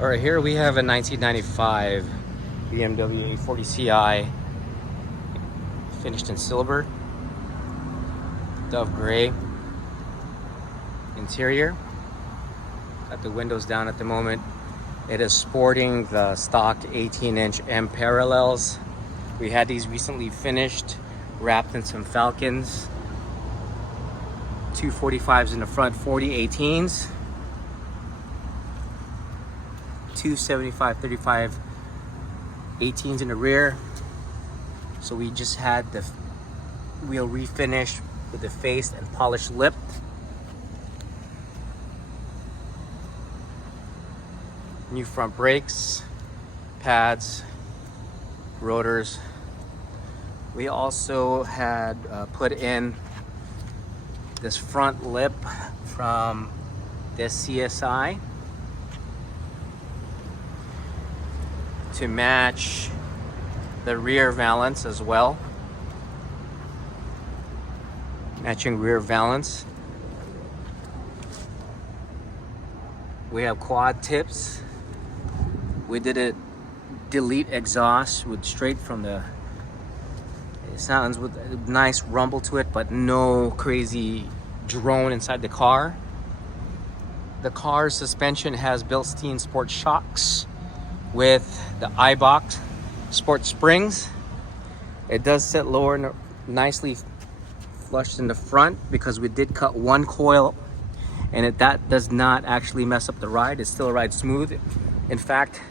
All right, here we have a 1995 BMW E40 Ci, finished in silver, dove gray interior. Got the windows down at the moment. It is sporting the stock 18-inch M parallels. We had these recently finished, wrapped in some Falcons. 245s in the front, 40 18s. 275/35 18s in the rear. So we just had the wheel refinish with the face and polished lip. New front brakes, pads, rotors. We also had put in this front lip from this CSI to match the rear valance as well. Matching rear valance. We have quad tips. We did a delete exhaust with straight from the, it sounds with a nice rumble to it, but no crazy drone inside the car. The car's suspension has Bilstein Sport shocks with the iBox Sport springs. It does sit lower and nicely flushed in the front because we did cut one coil, and that does not actually mess up the ride. It still rides smooth. In fact,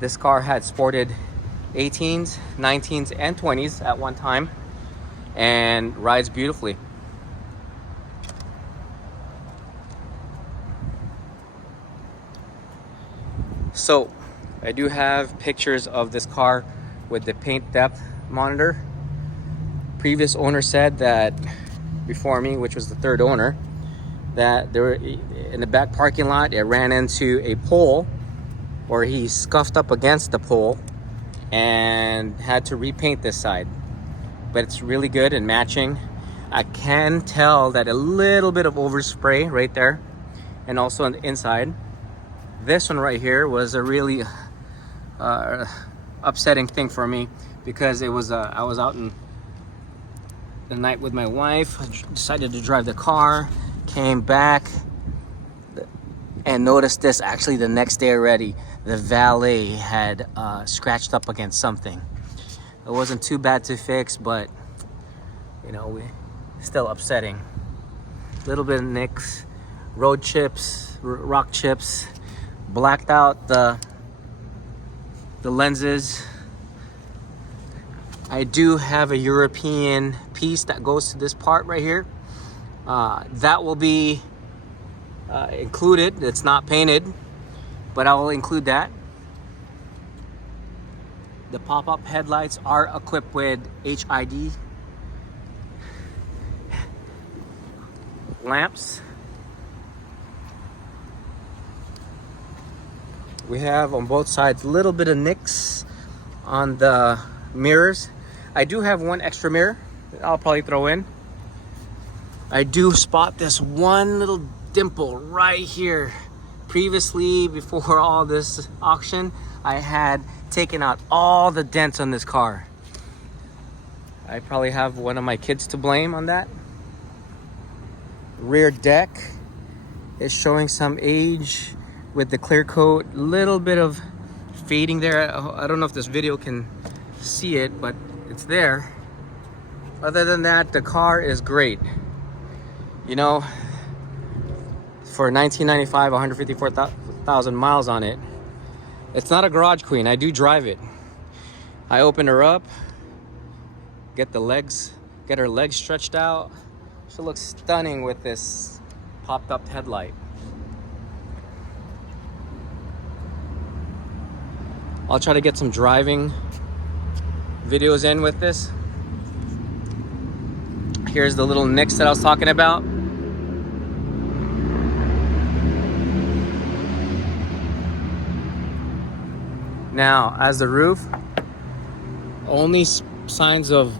this car had sported 18s, 19s, and 20s at one time and rides beautifully. So I do have pictures of this car with the paint depth monitor. Previous owner said that before me, which was the third owner, that there were, in the back parking lot, it ran into a pole, or he scuffed up against the pole and had to repaint this side. But it's really good and matching. I can tell that a little bit of overspray right there, and also on the inside. This one right here was a really upsetting thing for me because it was I was out in the night with my wife. I decided to drive the car, came back and noticed this actually the next day already. The valet had scratched up against something. It wasn't too bad to fix, but you know, still upsetting. Little bit of nicks, road chips, rock chips, blacked out the lenses. I do have a European piece that goes to this part right here. That will be included. It's not painted, but I will include that. The pop-up headlights are equipped with HID lamps. We have on both sides a little bit of nicks on the mirrors. I do have one extra mirror that I'll probably throw in. I do spot this one little dimple right here. Previously, before all this auction, I had taken out all the dents on this car. I probably have one of my kids to blame on that. Rear deck is showing some age with the clear coat. Little bit of fading there. I don't know if this video can see it, but it's there. Other than that, the car is great. You know, for 1995, 154,000 miles on it. It's not a garage queen. I do drive it. I open her up, get her legs stretched out. She looks stunning with this popped up headlight. I'll try to get some driving videos in with this. Here's the little nicks that I was talking about. Now, as the roof, only signs of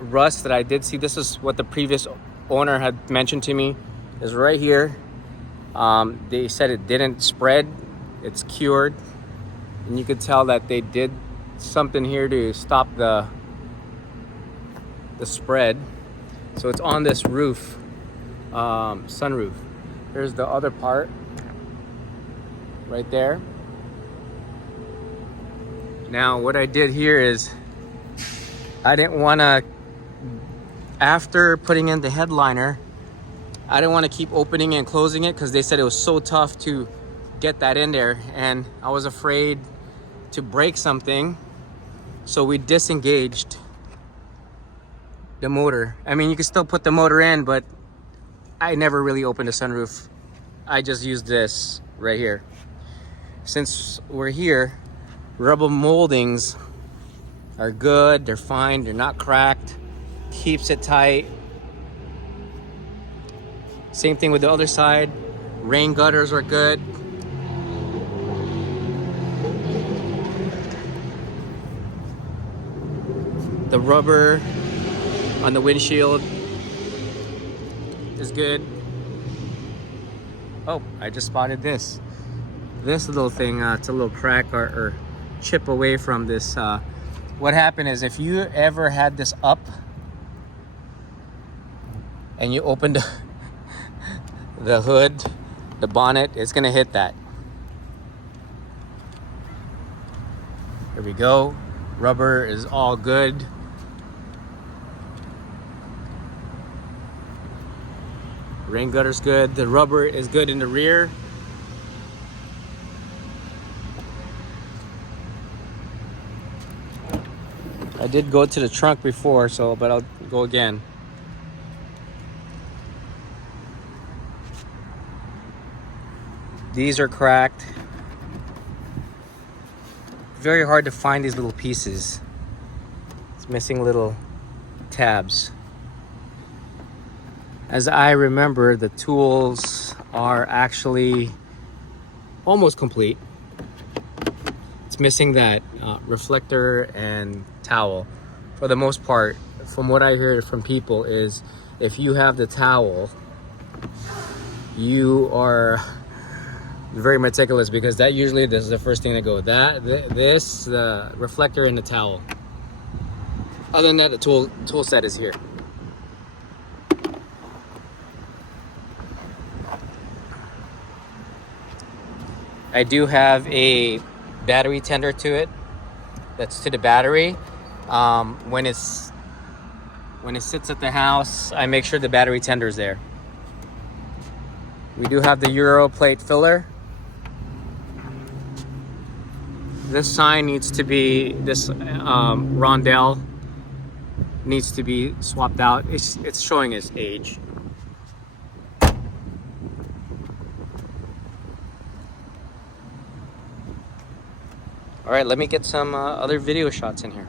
rust that I did see, this is what the previous owner had mentioned to me, is right here. They said it didn't spread It's cured, and you could tell that they did something here to stop the spread. So it's on this roof, sunroof. Here's the other part right there. Now what I did here is I didn't want to, after putting in the headliner, I didn't want to keep opening and closing it because they said it was so tough to get that in there, and I was afraid to break something. So we disengaged the motor. I mean, you can still put the motor in, but I never really opened the sunroof. I just used this right here. Since we're here, rubber moldings are good, they're fine, they're not cracked, keeps it tight. Same thing with the other side. Rain gutters are good. The rubber on the windshield is good. Oh, I just spotted this. This little thing, it's a little crack or chip away from this. What happened is, if you ever had this up and you opened the hood, the bonnet, it's gonna hit that. Here we go. Rubber is all good. Rain gutter's good. The rubber is good in the rear. I did go to the trunk before, but I'll go again. These are cracked. Very hard to find these little pieces. It's missing little tabs. As I remember, the tools are actually almost complete. It's missing that reflector and towel. For the most part, from what I hear from people, is if you have the towel, you are very meticulous, because that usually is the first thing to go. The reflector and the towel. Other than that, the tool set is here. I do have a battery tender to it. That's to the battery. When it sits at the house, I make sure the battery tender is there. We do have the Euro plate filler. This sign needs to be, this rondelle needs to be swapped out. It's showing its age. All right, let me get some other video shots in here.